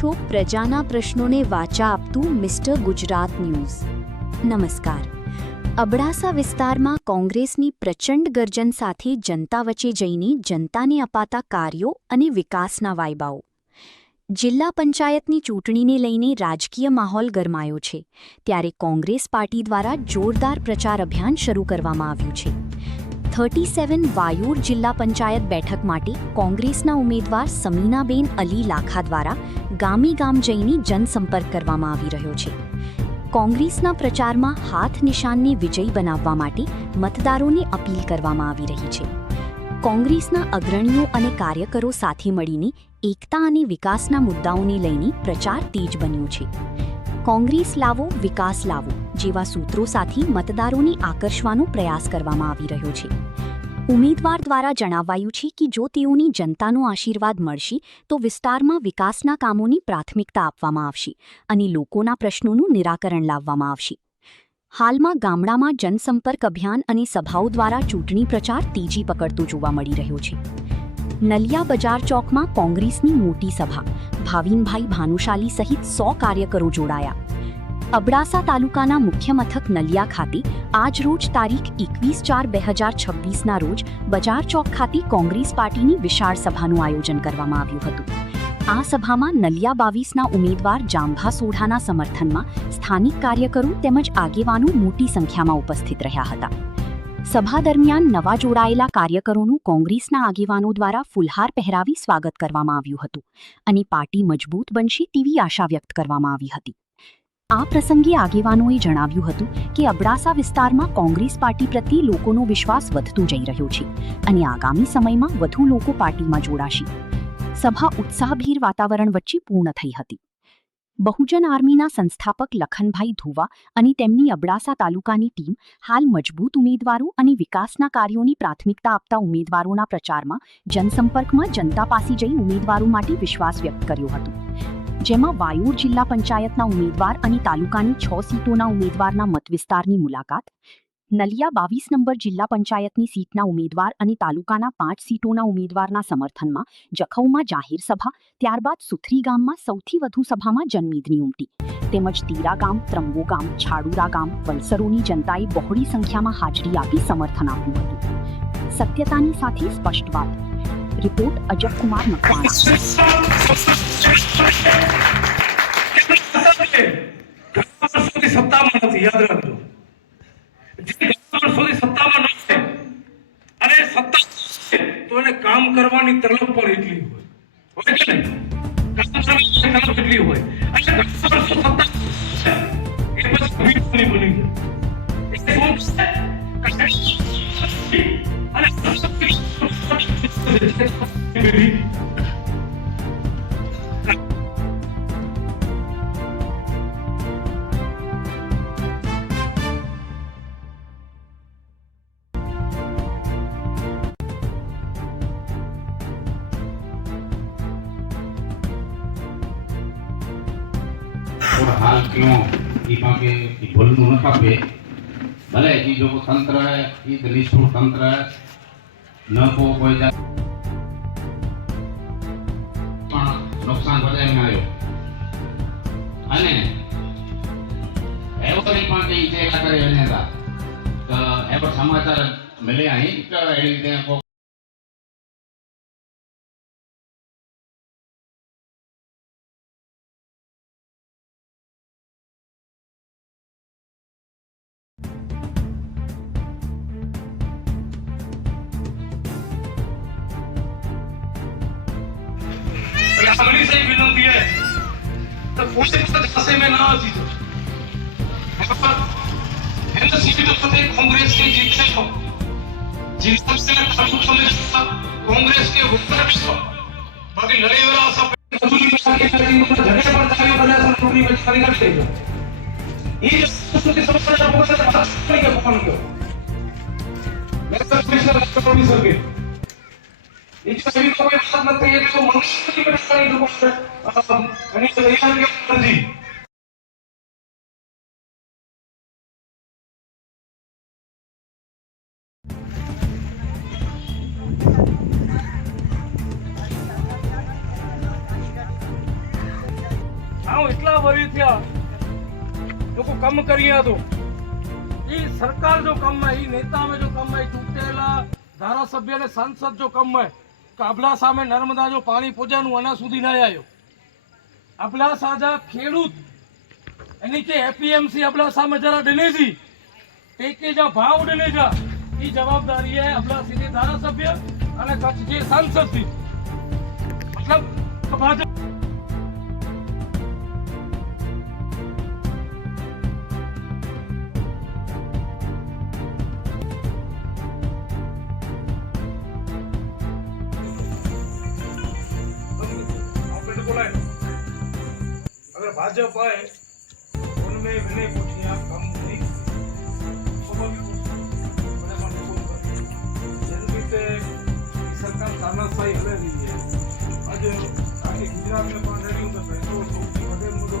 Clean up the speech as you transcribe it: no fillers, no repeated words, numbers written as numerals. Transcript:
છો પ્રજાના પ્રશ્નોને વાચા આપતું મિસ્ટર ગુજરાત ન્યૂઝ। નમસ્કાર। અબડાસા વિસ્તારમાં કોંગ્રેસની પ્રચંડ ગર્જન સાથે જનતા વચ્ચે જઈને જનતાને અપાતા કાર્યો અને વિકાસના વાયબાઓ। જિલ્લા પંચાયતની ચૂંટણીને લઈને રાજકીય માહોલ ગરમાયો છે, ત્યારે કોંગ્રેસ પાર્ટી દ્વારા જોરદાર પ્રચાર અભિયાન શરૂ કરવામાં આવ્યું છે। 37 વાયુર જિલ્લા પંચાયત બેઠક માટે કોંગ્રેસના ઉમેદવાર સમીનાબેન અલી લાખા દ્વારા ગામે ગામ જઈને જનસંપર્ક કરવામાં આવી રહ્યો છે। કોંગ્રેસના પ્રચારમાં હાથ નિશાનને વિજયી બનાવવા માટે મતદારોને અપીલ કરવામાં આવી રહી છે। કોંગ્રેસના અગ્રણીઓ અને કાર્યકરો સાથે મળીને એકતા અને વિકાસના મુદ્દાઓને લઈને પ્રચાર તેજ બન્યો છે। કોંગ્રેસ લાવો વિકાસ લાવો જેવા સૂત્રો સાથે મતદારોને આકર્ષવાનો પ્રયાસ કરવામાં આવી રહ્યો છે। ઉમેદવાર દ્વારા જણાવાયું છે કે જો તેઓની જનતાનો આશીર્વાદ મળશે તો વિસ્તારમાં વિકાસના કામોની પ્રાથમિકતા આપવામાં આવશે અને લોકોના પ્રશ્નોનું નિરાકરણ લાવવામાં આવશે। હાલમાં ગામડામાં જનસંપર્ક અભિયાન અને સભાઓ દ્વારા ચૂંટણી પ્રચાર તેજી પકડતો જોવા મળી રહ્યો છે। નલિયા બજાર ચોકમાં કોંગ્રેસની મોટી સભા, ભાવિનભાઈ ભાનુશાલી સહિત 100 કાર્યકરો જોડાયા। અબડાસા તાલુકાના મુખ્ય મથક નલિયા ખાતે આજ રોજ તારીખ 21/4/2026ના રોજ બજાર ચોક ખાતે કોંગ્રેસ પાર્ટીની વિશાળ સભાનું આયોજન કરવામાં આવ્યું હતું। આ સભામાં નલિયા 22ના ઉમેદવાર જાંભા સોઢાના સમર્થનમાં સ્થાનિક કાર્યકરો તેમજ આગેવાનો મોટી સંખ્યામાં ઉપસ્થિત રહ્યા હતા। સભા દરમિયાન નવા જોડાયેલા કાર્યકરોનું કોંગ્રેસના આગેવાનો દ્વારા ફુલહાર પહેરાવી સ્વાગત કરવામાં આવ્યું હતું અને પાર્ટી મજબૂત બનશે તેવી આશા વ્યક્ત કરવામાં આવી હતી। આ પ્રસંગે આગેવાનોએ જણાવ્યું હતું કે અબડાસા વિસ્તારમાં કોંગ્રેસ પાર્ટી પ્રત્યે લોકોનો વિશ્વાસ વધતો જઈ રહ્યો છે અને આગામી સમયમાં વધુ લોકો પાર્ટીમાં જોડાશે। સભા ઉત્સાહભેર વાતાવરણ વચ્ચે પૂર્ણ થઈ હતી। બહુજન આર્મીના સંસ્થાપક લખનભાઈ ધુવા અને તેમની અબડાસા તાલુકાની ટીમ હાલ મજબૂત ઉમેદવારો અને વિકાસના કાર્યોની પ્રાથમિકતા આપતા ઉમેદવારોના પ્રચારમાં જનસંપર્કમાં જનતા પાસે જઈ ઉમેદવારો માટે વિશ્વાસ વ્યક્ત કર્યો હતો, જેમાં વાયુર જિલ્લા પંચાયતના ઉમેદવાર અને તાલુકાની 6 સીટોના ઉમેદવારના મતવિસ્તારની મુલાકાત, નલિયા 22 નંબર જિલ્લા પંચાયતની સીટના ઉમેદવાર અને તાલુકાના 5 સીટોના ઉમેદવારના સમર્થનમાં જખૌમાં જાહેર સભા, ત્યારબાદ સુથરી ગામમાં સૌથી વધુ સભામાં જનમેદની ઉમટી, તેમજ તીરા ગામ, ત્રંબો ગામ, છાડુરા ગામ, વલસરોની જનતાએ બહોળી સંખ્યામાં હાજરી આપી સમર્થન આપ્યું હતું। સત્યતાની સાથે સ્પષ્ટ વાત। રિપોર્ટ અજબ કુમાર મકવાણા। કામ કરવાની તલબ પણ એટલી હોય કે નહીં, કામ કરવાની તલબ એટલી હોય અને એ પછી બની જાય। हाल क्यों कि बाकी बोलने न पापे भले कि जो तंत्र है ये निष्ठुर तंत्र है न को कोई जा नुकसान बजाय में आयो अने एवो नहीं पाके इजे करे ने था तो एवो समाचार मिले आई तो एडी दे को अगली से विनती है तो कोई से में ना आती तो है सीट तो पते कांग्रेस के जीतने को जिन से कांग्रेस के ऊपर बाकी लड़े वाला सब जगह पर जाने वाला सब नौकरी बचाने का चाहिए ये जो समस्या है वो सब नहीं कर पाएंगे। मैं सब प्रोफेसर के इच्छा भी कोई बात मत है तो मनुष्य की परेशानी तो यानी तो यह है जी वरी थिया जेको कम करिया तो ई सरकार जो कम है, ई नेता में जो कम है, चूंटेला धारासभ्य ने सांसद जो कम है કે અબડાસા में નર્મદા જો પાણી પહોંચાનું આના સુધી ના આવ્યો. અબડાસા જા ખેડૂત એની કે એપીએમસી અબડાસા में जरा डले जी टेके जा भाव डले जा ई जवाबदारी है अबडासी के धारासभ्य અને કચ્છ જે सांसद थी. मतलब भाजप अगर भाजपा आए उनमें विनय कोठिया कम नहीं सरकार तानाशाही हले रही है. आज आखिर गुजरात में पण रही तो पैसो सौથી વધે મુદ્દો